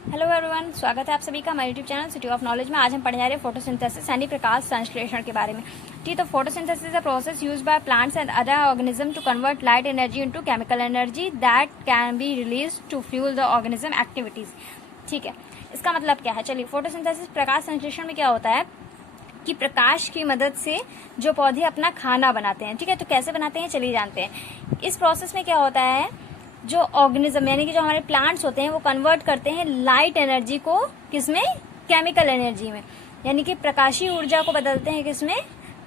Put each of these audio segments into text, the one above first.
Hello everyone, स्वागत है आप सभी का हमारे YouTube channel city of knowledge में। आज हम पढ़ने जा रहे हैं फोटोसिंथेसिस यानी प्रकाश संश्लेषण के बारे में। ठीक, तो photosynthesis is a process used by plants and other organism to convert light energy into chemical energy that can be release to fuel the organism activities. ठीक है, इसका मतलब क्या है? चलिए, फोटोसिंथेसिस प्रकाश संश्लेषण में क्या होता है कि प्रकाश की मदद से जो पौधे अपना खाना बनाते हैं। ठीक है, तो कैसे बनाते हैं चलिए जानते हैं। इस प्रोसेस में क्या होता है, जो ऑर्गेनिज्म यानी कि जो हमारे प्लांट्स होते हैं वो कन्वर्ट करते हैं लाइट एनर्जी को किसमें? केमिकल एनर्जी में, यानी कि प्रकाशीय ऊर्जा को बदलते हैं किसमें?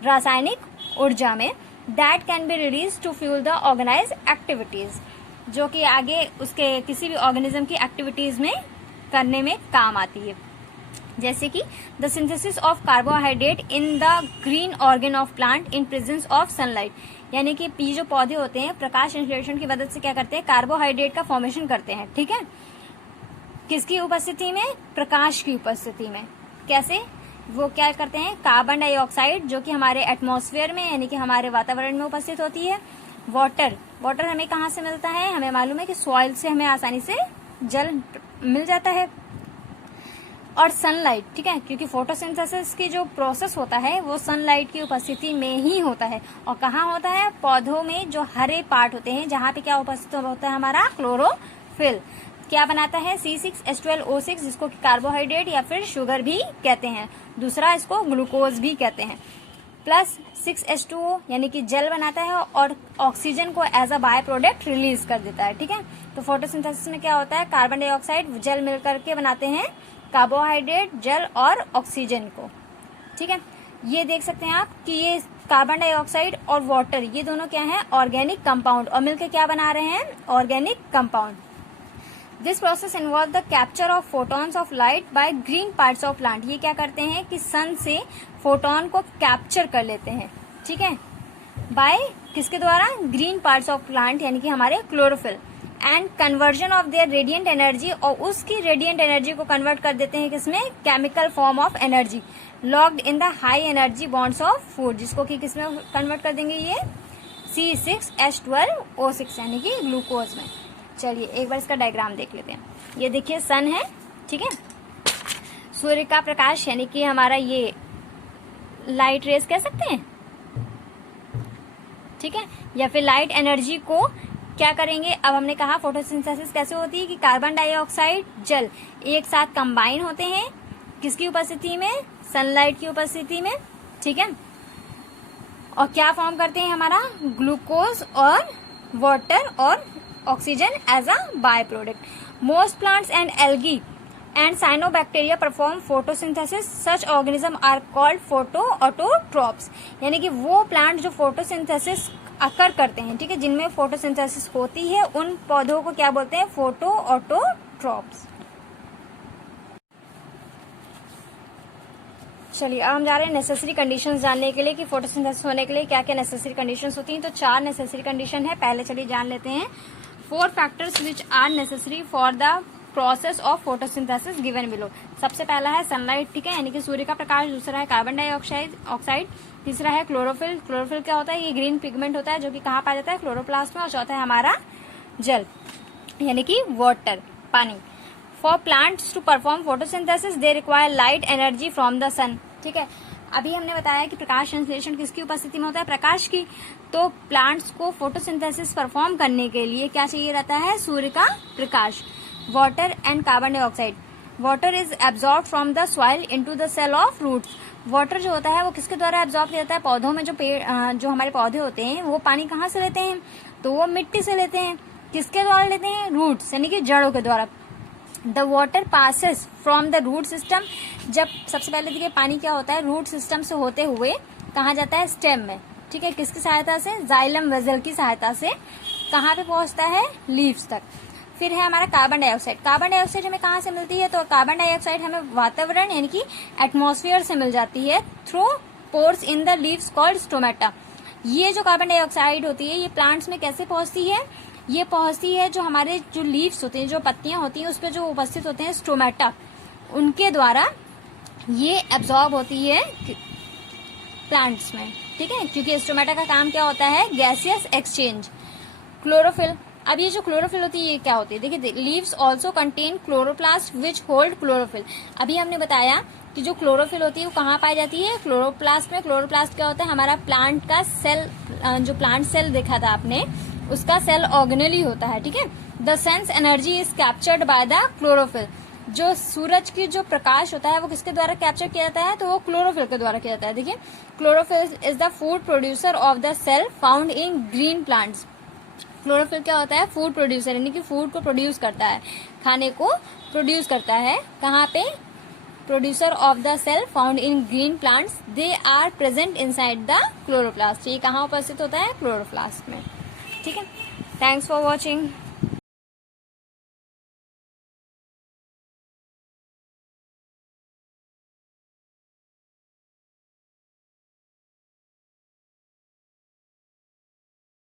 रासायनिक ऊर्जा में। That can be release to fuel the organise activities, जो कि आगे उसके किसी भी ऑर्गेनिज्म की एक्टिविटीज में करने में काम आती है। जैसे कि the synthesis of carbohydrate in the green organ of plant in presence of sunlight, यानी कि ये जो पौधे होते हैं प्रकाश संश्लेषण की मदद से क्या करते हैं? कार्बोहाइड्रेट का फॉर्मेशन करते हैं। ठीक है, किसकी उपस्थिति में? प्रकाश की उपस्थिति में। कैसे? वो क्या करते हैं? कार्बन डाइऑक्साइड जो कि हमारे एटमॉस्फेयर में यानी कि हमारे वातावरण में उपस्थित होती है। वाटर हमें कहाँ से मिलता है? हमें मालूम है कि सॉइल से हमें आसानी से जल मिल जाता है। और सनलाइट, ठीक है, क्योंकि फोटोसिंथेसिस की जो प्रोसेस होता है वो सनलाइट की उपस्थिति में ही होता है। और कहाँ होता है? पौधों में जो हरे पार्ट होते हैं जहाँ पे क्या उपस्थित होता है? हमारा क्लोरोफिल। क्या बनाता है? C6H12O6, जिसको कि कार्बोहाइड्रेट या फिर शुगर भी कहते हैं। दूसरा इसको ग्लूकोज भी कहते हैं। प्लस 6H2O यानी कि जल बनाता है और ऑक्सीजन को as a by product release कर देता है। ठीक है, तो फोटोसिंथेसिस में क्या होता है? कार्बन डाइऑक्साइड जल मिलकर के बनाते हैं कार्बोहाइड्रेट, जल और ऑक्सीजन को। ठीक है, ये देख सकते हैं आप कि ये कार्बन डाइऑक्साइड और वाटर ये दोनों क्या है? ऑर्गेनिक कंपाउंड, और मिलकर क्या बना रहे हैं? Organic compound. This process involve the capture of photons of light by green parts of plant. ये क्या करते हैं कि सन से फोटोन को कैप्चर कर लेते हैं। ठीक है, बाय किसके द्वारा? ग्रीन पार्ट्स ऑफ प्लांट यानी कि हमारे chlorophyll. And conversion of their radiant energy, और उसकी रेडियंट एनर्जी को कन्वर्ट कर देते हैं किसमें? Chemical form of energy locked in the high energy bonds of food, जिसको कि किसमें कन्वर्ट कर देंगे? ये C6H12O6 यानी कि ग्लूकोज में। चलिए एक बार इसका डायग्राम देख लेते हैं। ये देखिए सन है, ठीक है, सूर्य का प्रकाश यानी कि हमारा ये लाइट रेस कह सकते हैं। ठीक है, या फिर लाइट एनर्जी को क्या करेंगे? अब हमने कहा फोटोसिंथेसिस कैसे होती है कि कार्बन डाइऑक्साइड, जल एक साथ कंबाइन होते हैं किसकी उपस्थिति में? सनलाइट की उपस्थिति में। ठीक है, और क्या फॉर्म करते हैं? हमारा ग्लूकोज और वाटर और oxygen as a by product. Most plants and algae and cyanobacteria perform photosynthesis. Such organism are called photoautotrophs, यानी कि वो प्लांट जो फोटोसिंथेसिस अकर करते हैं, ठीक है, जिनमें फोटोसिंथेसिस होती है, उन पौधों को क्या बोलते हैं? Photo autotrophs. चलिए अब हम जा रहे हैं नेसेसरी कंडीशंस जानने के लिए कि फोटोसिंथेसिस होने के लिए क्या क्या नेसेसरी कंडीशंस होती हैं। तो 4 नेसेसरी कंडीशन है। पहले चलिए जान लेते हैं 4 factors which are necessary for the process of photosynthesis given below. सबसे पहला है सनलाइट, ठीक है, यानी कि सूर्य का प्रकाश। दूसरा है कार्बन डाइऑक्साइड। तीसरा है क्लोरोफिल। क्लोरोफिल क्या होता है? ये ग्रीन पिगमेंट होता है जो कि कहाँ पाया जाता है? क्लोरोप्लास्ट में। और चौथा है हमारा जल यानी कि वाटर, पानी। For plants to perform photosynthesis they require light energy from the sun. ठीक है, अभी हमने बताया कि प्रकाश संश्लेषण किसकी उपस्थिति में होता है? प्रकाश की। तो प्लांट्स को फोटोसिंथेसिस परफॉर्म करने के लिए क्या चाहिए रहता है? सूर्य का प्रकाश, water and carbon dioxide. Water is absorb from the soil into the cell of roots. Water जो होता है वो किसके द्वारा एब्जॉर्ब किया जाता है? पौधों में जो पेड़ जो हमारे पौधे होते हैं वो पानी कहाँ से लेते हैं? तो वो मिट्टी से लेते हैं। किसके द्वारा लेते हैं? रूट्स यानी कि जड़ों के द्वारा। The water passes from the root system. जब सबसे पहले देखिए पानी क्या होता है? रूट सिस्टम से होते हुए कहाँ जाता है? स्टेम में। ठीक है, किसकी सहायता से? जाइलम वेजल की सहायता से कहाँ पे पहुंचता है? लीव्स तक। फिर है हमारा कार्बन डाइऑक्साइड। कार्बन डाइऑक्साइड हमें कहाँ से मिलती है? तो कार्बन डाइऑक्साइड हमें वातावरण यानी कि एटमॉस्फेयर से मिल जाती है through pores in the leaves called stomata. ये जो कार्बन डाइऑक्साइड होती है ये प्लांट्स में कैसे पहुंचती है? ये पहुंचती है जो हमारे जो लीव्स होते हैं, जो पत्तियां होती हैं, उस पर जो उपस्थित होते हैं स्टोमेटा, उनके द्वारा ये एब्जॉर्ब होती है प्लांट्स में। ठीक है, क्योंकि स्टोमेटा का काम क्या होता है? Gaseous exchange. क्लोरोफिल, अब ये जो क्लोरोफिल होती है ये क्या होती है, देखिए leaves also contain chloroplast which hold chlorophyll. अभी हमने बताया कि जो क्लोरोफिल होती है वो कहाँ पाई जाती है, क्लोरोप्लास्ट में। क्लोरोप्लास्ट क्या होता है, हमारा प्लांट का सेल, जो प्लांट सेल देखा था आपने, उसका सेल ऑर्गेनेल ही होता है, ठीक है। The sun's energy is captured by the chlorophyll. जो सूरज की जो प्रकाश होता है वो किसके द्वारा कैप्चर किया जाता है, तो वो क्लोरोफिल के द्वारा किया जाता है। देखिए chlorophyll is the food producer of the cell found in green plants. Chlorophyll क्या होता है, फूड प्रोड्यूसर, यानी कि फूड को प्रोड्यूस करता है, खाने को प्रोड्यूस करता है। कहाँ पे, producer of the cell found in green plants, they are present inside the chloroplast. ये कहाँ उपस्थित होता है, क्लोरोप्लास्ट में, ठीक है। Thanks for watching.